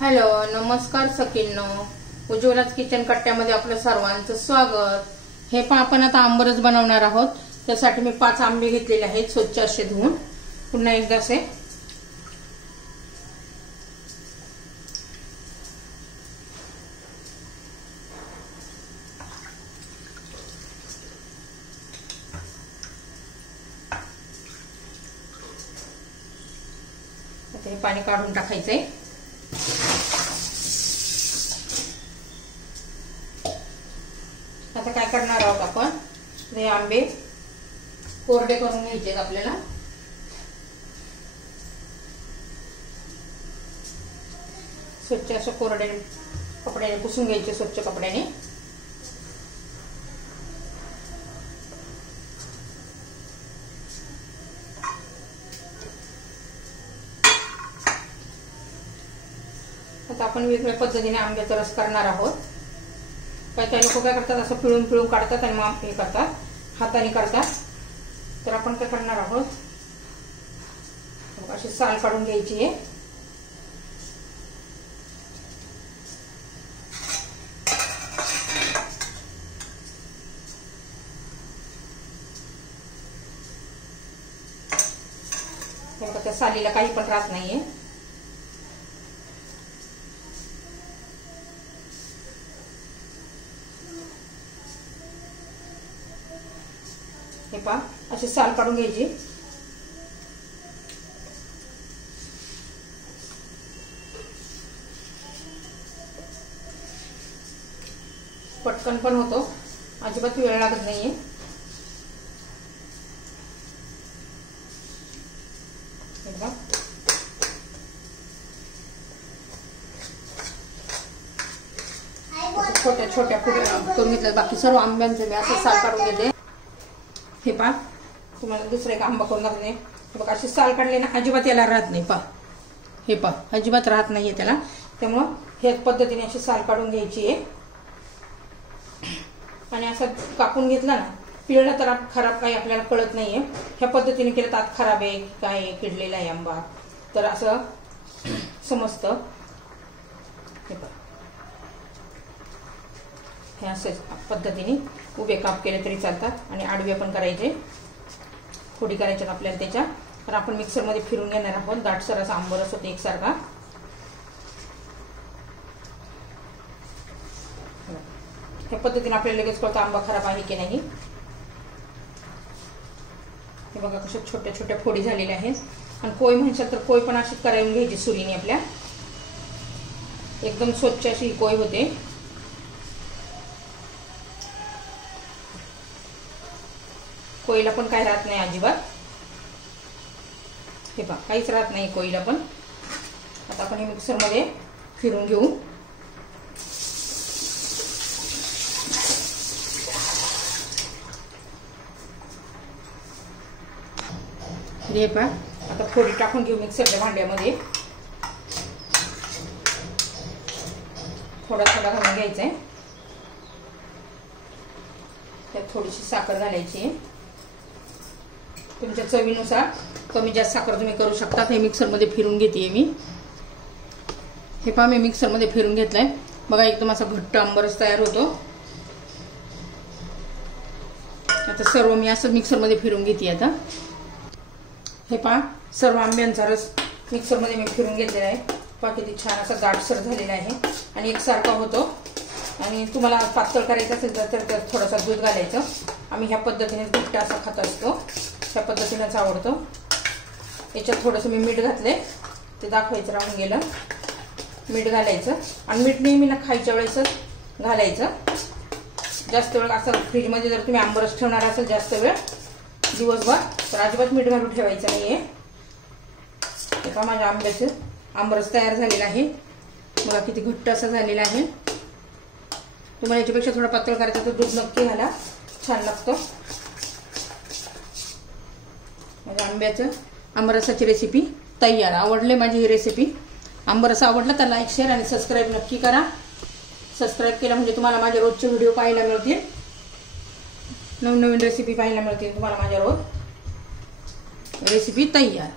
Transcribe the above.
Hello, नमस्कार सखींनो. उज्ज्वलाच kitchen कट्ट्यामध्ये आपलं सर्वांचं स्वागत. हे पण आपण आता आंबरस बनवणार आहोत. त्यासाठी मी 5 आंबे घेतलेले आहेत, स्वच्छ असे धुवून. पुन्हा एकदा असे पाणी काढून टाकायचंय. आता काय करणार आहोत आपण, हे आंबे कोरडे करून घ्यायचे आपल्याला. स्वच्छ असं कोरडे कपड्याने पुसून घ्यायचे, स्वच्छ कपड्याने. आता आपण वेगवेगळ्या पद्धतीने आंब्याचा रस करणार आहोत. काही लोक काय करतात, असं पिळून पिळून काढतात आणि मग हे करतात, हाताने करतात. तर आपण काय करणार आहोत, अशी साल काढून घ्यायची आहे. त्या सालीला काही पण राहत नाहीये. हे पहा, अशी साल काढून घ्यायची. पटकन पण होतो, अजिबात वेळ लागत नाहीये. छोट्या छोट्या फुड्या करून घेतल्या. बाकी सर्व आंब्यांचे मी असं साल काढून घेते. हे पहा, तुम्हाला दुसरा एक आंबा करून दाखवते. बघा, अशी साल काढली ना, अजिबात याला राहत नाही. पहा, हे पहा, अजिबात राहत नाहीये त्याला. त्यामुळं हेच पद्धतीने अशी साल काढून घ्यायची आहे. आणि असं कापून घेतला ना, पिळला तर खराब काही आपल्याला कळत नाहीये. ह्या पद्धतीने केलं तर आत खराब आहे काय, किडलेला आहे आंबा, तर असं समजतं. हे पहा, हे असेच पद्धतीने उभे काप केले तरी चालतात आणि आडवे पण करायचे. फोडी करायच्यात आपल्याला त्याच्या. तर आपण मिक्सरमध्ये फिरून घेणार आहोत. दाटसर असा आंबरस होते एकसारखा. ह्या पद्धतीने आपल्याला लगेच कळतं आंबा खराब आहे की नाही. हे बघा, कशा छोट्या छोट्या फोडी झालेल्या आहेत. आणि कोय म्हणशाल तर कोय पण अशीच करायला घ्यायची सुरीने. आपल्या एकदम स्वच्छ अशी कोय होते. कोईला पण काही राहत नाही अजिबात. हे पहा, काहीच राहत नाही कोईला पण. आता आपण हे मिक्सरमध्ये फिरून घेऊ. हे पहा, आता फोडी टाकून घेऊ मिक्सरच्या भांड्यामध्ये. थोडा थोडा घालून घ्यायचा आहे. त्यात थोडीशी साखर घालायची आहे. तुमच्या चवीनुसार कमी जास्त साखर तुम्ही करू शकता. हे मिक्सरमध्ये फिरून घेते मी. हे पहा, मी मिक्सरमध्ये फिरून घेतलंय. बघा, एकदम असा घट्ट आंबरस तयार होतो. आता सर्व मी असं मिक्सरमध्ये फिरून घेते. आता हे पहा, सर्व आंब्यांचा रस मिक्सरमध्ये मी फिरून घेतलेला आहे. पहा, किती छान असा दाटसर झालेला आहे आणि एकसारखा होतो. आणि तुम्हाला पातळ करायचं असेल तर त्यात थोडासा दूध घालायचं. आम्ही ह्या पद्धतीने घट्ट असा खात असतो. ह्या पद्धतीनेच आवडतो. याच्यात थोडंसं मी मीठ घातले, ते दाखवायचं राहून गेलं. मीठ घालायचं आणि मीठ नेहमी ना खायच्या वेळेसच घालायचं. जास्त वेळ असं फ्रीजमध्ये जर तुम्ही आंबरस ठेवणार असेल जास्त वेळ दिवसभर, तर अजिबात मीठ घालून ठेवायचं नाहीये. एका माझ्या आंब्याचं आंबरस तयार झालेला आहे. बघा, किती घट्ट असं झालेला आहे. तुम्हाला याच्यापेक्षा थोडा पातळ करायचं तर दूध नक्की घाला, छान लागतं. माझ्या आंब्याचं आंबरसाची रेसिपी तयार. आवडले माझी ही रेसिपी? आंबरस आवडला तर लाईक, शेअर आणि सबस्क्राईब नक्की करा. सबस्क्राईब केलं म्हणजे तुम्हाला माझे रोजचे व्हिडिओ पाहायला मिळतील. नवीन नवीन रेसिपी पाहायला मिळतील तुम्हाला माझ्या रोज. रेसिपी तयार.